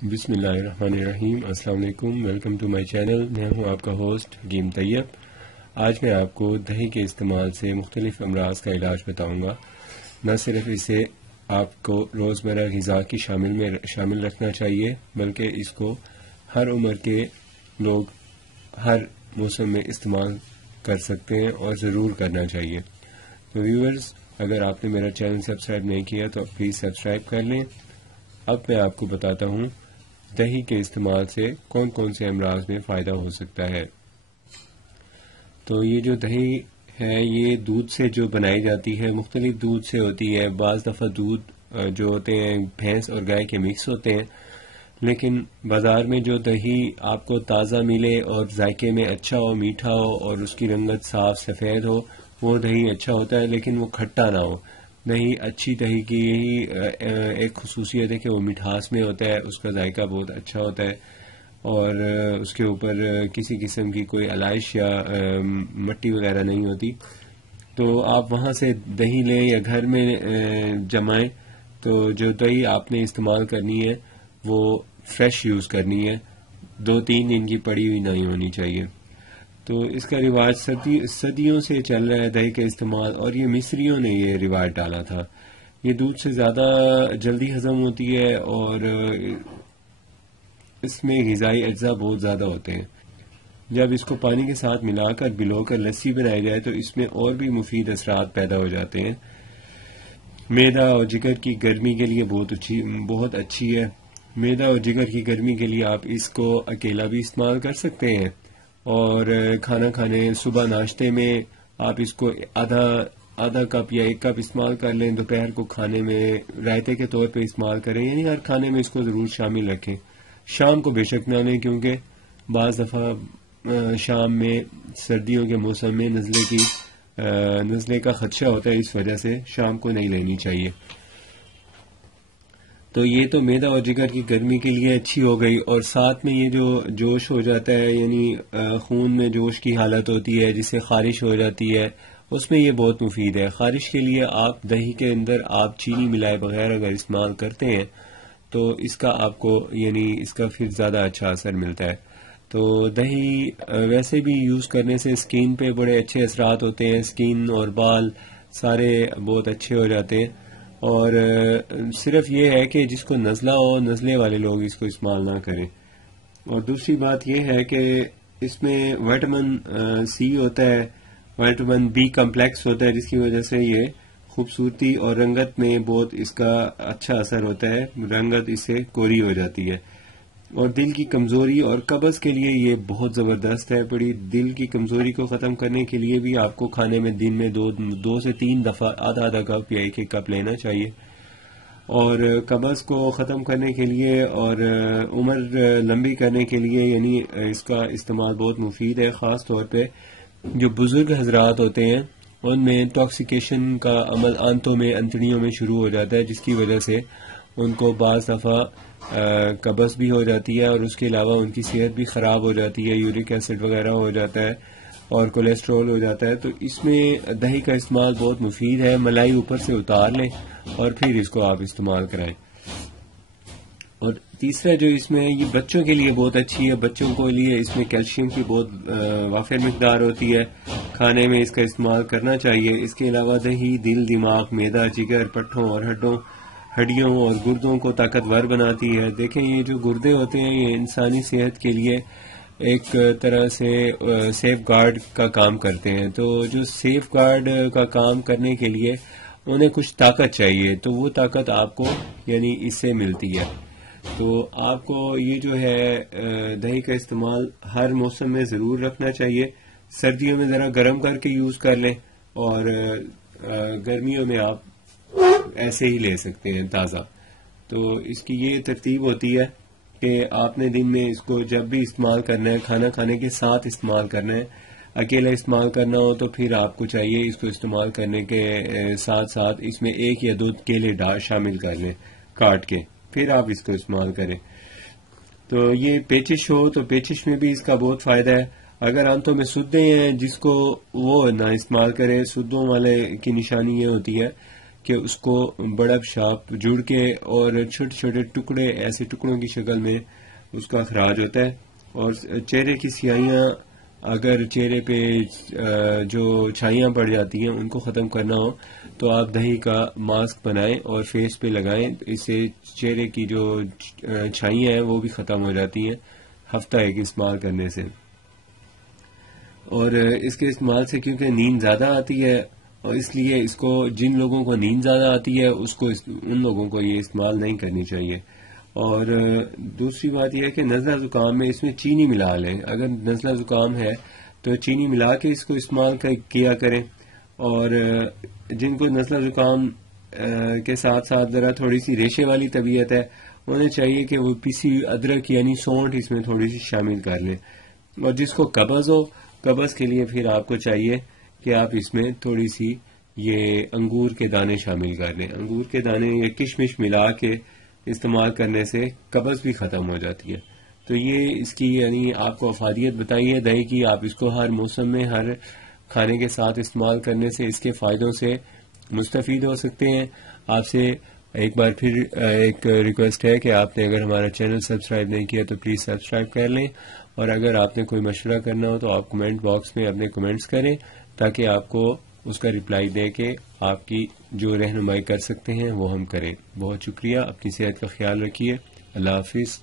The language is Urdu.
بسم اللہ الرحمن الرحیم۔ السلام علیکم، ویلکم ٹو مائی چینل۔ میں ہوں آپ کا ہوسٹ گیم طیب۔ آج میں آپ کو دہی کے استعمال سے مختلف امراض کا علاج بتاؤں گا۔ نہ صرف اسے آپ کو روزمرہ غذا کی شامل رکھنا چاہیے، بلکہ اس کو ہر عمر کے لوگ ہر موسم میں استعمال کر سکتے ہیں اور ضرور کرنا چاہیے۔ تو ویورز، اگر آپ نے میرا چینل سبسکرائب نہیں کیا تو پلیز سبسکرائب کر لیں۔ اب میں آپ کو بتاتا ہوں دہی کے استعمال سے کون کون سے امراض میں فائدہ ہو سکتا ہے۔ تو یہ جو دہی ہے یہ دودھ سے جو بنائی جاتی ہے، مختلف دودھ سے ہوتی ہے۔ بعض دفعہ دودھ جو ہوتے ہیں بھینس اور گائے کے مکس ہوتے ہیں، لیکن بازار میں جو دہی آپ کو تازہ ملے اور ذائقے میں اچھا ہو، میٹھا ہو اور اس کی رنگت صاف سفید ہو، وہ دہی اچھا ہوتا ہے، لیکن وہ کھٹا نہ ہو۔ دہی اچھی دہی کی یہی ایک خصوصیت ہے کہ وہ مٹھاس میں ہوتا ہے، اس کا ذائقہ بہت اچھا ہوتا ہے اور اس کے اوپر کسی قسم کی کوئی علائش یا مٹی وغیرہ نہیں ہوتی۔ تو آپ وہاں سے دہی لیں یا گھر میں جمائیں، تو جو دہی آپ نے استعمال کرنی ہے وہ فریش یوز کرنی ہے، 2-3 دن کی پڑی ہوئی نہیں ہونی چاہیے۔ تو اس کا رواج صدیوں سے چل رہا ہے دہی کا استعمال، اور یہ مصریوں نے یہ رواج ڈالا تھا۔ یہ دودھ سے زیادہ جلدی ہضم ہوتی ہے اور اس میں غذائی اجزاء بہت زیادہ ہوتے ہیں۔ جب اس کو پانی کے ساتھ ملا کر بلو کر لسی بنائی جائے تو اس میں اور بھی مفید اثرات پیدا ہو جاتے ہیں۔ معدہ اور جگر کی گرمی کے لیے بہت اچھی ہے۔ معدہ اور جگر کی گرمی کے لیے آپ اس کو اکیلا بھی استعمال کر سکتے ہیں، اور کھانا کھانے صبح ناشتے میں آپ اس کو آدھا کپ یا 1 کپ استعمال کر لیں۔ دوپہر کو کھانے میں رائتے کے طور پہ استعمال کریں، یعنی ہر کھانے میں اس کو ضرور شامل رکھیں۔ شام کو بے شک نہ لیں، کیونکہ بعض دفعہ شام میں سردیوں کے موسم میں نزلے کا خدشہ ہوتا ہے، اس وجہ سے شام کو نہیں لینی چاہیے۔ تو یہ تو معدہ اور جگر کی گرمی کے لیے اچھی ہو گئی، اور ساتھ میں یہ جو جوش ہو جاتا ہے، یعنی خون میں جوش کی حالت ہوتی ہے جس سے خارش ہو جاتی ہے، اس میں یہ بہت مفید ہے۔ خارش کے لیے آپ دہی کے اندر آپ چینی ملائے بغیر اگر استعمال کرتے ہیں تو اس کا آپ کو اس کا پھر زیادہ اچھا اثر ملتا ہے۔ تو دہی ویسے بھی یوز کرنے سے اسکن پہ بڑے اچھے اثرات ہوتے ہیں، اسکن اور بال سارے بہت اچھے ہو جاتے ہیں۔ اور صرف یہ ہے کہ جس کو نزلہ ہو، نزلے والے لوگ اس کو استعمال نہ کریں۔ اور دوسری بات یہ ہے کہ اس میں وٹامن سی ہوتا ہے، وٹامن بی کمپلیکس ہوتا ہے، جس کی وجہ سے یہ خوبصورتی اور رنگت میں بہت اس کا اچھا اثر ہوتا ہے، رنگت اس سے کوری ہو جاتی ہے۔ اور دل کی کمزوری اور قبض کے لیے یہ بہت زبردست ہے۔ بڑی دل کی کمزوری کو ختم کرنے کے لیے بھی آپ کو کھانے میں دن میں 2 سے 3 دفعہ آدھا کپ یا 1 کپ لینا چاہیے۔ اور قبض کو ختم کرنے کے لیے اور عمر لمبی کرنے کے لیے اس کا استعمال بہت مفید ہے۔ خاص طور پہ جو بزرگ حضرات ہوتے ہیں ان میں انٹاکسیکیشن کا عمل انتڑیوں میں شروع ہو جاتا ہے، جس کی وجہ سے ان کو بعض دفعہ قبض بھی ہو جاتی ہے، اور اس کے علاوہ ان کی صحت بھی خراب ہو جاتی ہے، یورک ایسڈ وغیرہ ہو جاتا ہے اور کولیسٹرول ہو جاتا ہے۔ تو اس میں دہی کا استعمال بہت مفید ہے۔ ملائی اوپر سے اتار لیں اور پھر اس کو آپ استعمال کرائیں۔ اور تیسرا جو اس میں یہ بچوں کے لیے بہت اچھی ہے۔ بچوں کے لیے اس میں کیلشیم کی بہت وافر مقدار ہوتی ہے، کھانے میں اس کا استعمال کرنا چاہیے۔ اس کے علاوہ دہی دل، دماغ، معدہ، جگر، پٹھوں اور ہڈیوں اور گردوں کو طاقتور بناتی ہے۔ دیکھیں یہ جو گردے ہوتے ہیں یہ انسانی صحت کے لیے ایک طرح سے سیف گارڈ کا کام کرتے ہیں۔ تو جو سیف گارڈ کا کام کرنے کے لیے انہیں کچھ طاقت چاہیے، تو وہ طاقت آپ کو اس سے ملتی ہے۔ تو آپ کو یہ جو ہے دہی کا استعمال ہر موسم میں ضرور رکھنا چاہیے۔ سردیوں میں ذرا گرم کر کے یوز کر لیں، اور گرمیوں میں آپ ایسے ہی لے سکتے ہیں تازہ۔ تو اس کی یہ ترتیب ہوتی ہے کہ آپ نے دن میں اس کو جب بھی استعمال کرنا ہے، کھانا کھانے کے ساتھ استعمال کرنا ہے۔ اکیلا استعمال کرنا ہو تو پھر آپ کو چاہیے اس کو استعمال کرنے کے ساتھ ساتھ اس میں 1 یا 2 کیلے شامل کر لیں کاٹ کے، پھر آپ اس کو استعمال کریں۔ تو یہ پیچش ہو تو پیچش میں بھی اس کا بہت فائدہ ہے۔ اگر آنتوں میں سدے ہیں جس کو وہ نہ استعمال کریں۔ سدوں والے کی نشانی یہ ہوتی ہے کہ اس کو بڑا پیشاب جڑ کے اور چھوٹے چھوٹے ٹکڑے ایسے ٹکڑوں کی شکل میں اس کا اخراج ہوتا ہے. اور چہرے کی سیاہیاں اگر چہرے پہ جو چھائیاں پڑ جاتی ہیں ان کو ختم کرنا ہو تو آپ دہی کا ماسک بنائیں اور فیس پہ لگائیں. اس سے چہرے کی جو چھائیاں ہیں وہ بھی ختم ہو جاتی ہیں ہفتہ ایک استعمال کرنے سے. اور اس کے استعمال سے کیونکہ نیند زیادہ آتی ہے اور اس لیے اس کو جن لوگوں کو نیند زیادہ آتی ہے ان لوگوں کو یہ استعمال نہیں کرنی چاہیے. اور دوسری بات یہ ہے کہ نزلہ زکام میں اس میں چینی ملا لیں. اگر نزلہ زکام ہے تو چینی ملا کے اس کو استعمال کیا کریں. اور جن کو نزلہ زکام کے ساتھ ساتھ ذرا تھوڑی سی ریشے والی طبیعت ہے انہیں چاہیے کہ وہ پیسی ادرک یعنی سونٹ اس میں تھوڑی سی شامل کر لیں. اور جس کو قبض کے لیے پھر آپ کو چاہیے کہ آپ اس میں تھوڑی سی یہ انگور کے دانے شامل کر لیں. انگور کے دانے یا کشمش ملا کے استعمال کرنے سے قبض بھی ختم ہو جاتی ہے. تو یہ اس کی یعنی آپ کو افادیت بتائی ہے دہی کی. آپ اس کو ہر موسم میں ہر کھانے کے ساتھ استعمال کرنے سے اس کے فائدوں سے مستفید ہو سکتے ہیں. آپ سے ایک بار پھر ایک ریکویسٹ ہے کہ آپ نے اگر ہمارا چینل سبسکرائب نہیں کیا تو پلیز سبسکرائب کر لیں. اور اگر آپ نے کوئی مشورہ کرنا ہو تو آپ کمنٹ باکس میں اپنے کمنٹس کریں تاکہ آپ کو اس کا رپلائی دے کے آپ کی جو رہنمائی کر سکتے ہیں وہ ہم کریں. بہت شکریہ. اپنی صحت کا خیال رکھیے. اللہ حافظ.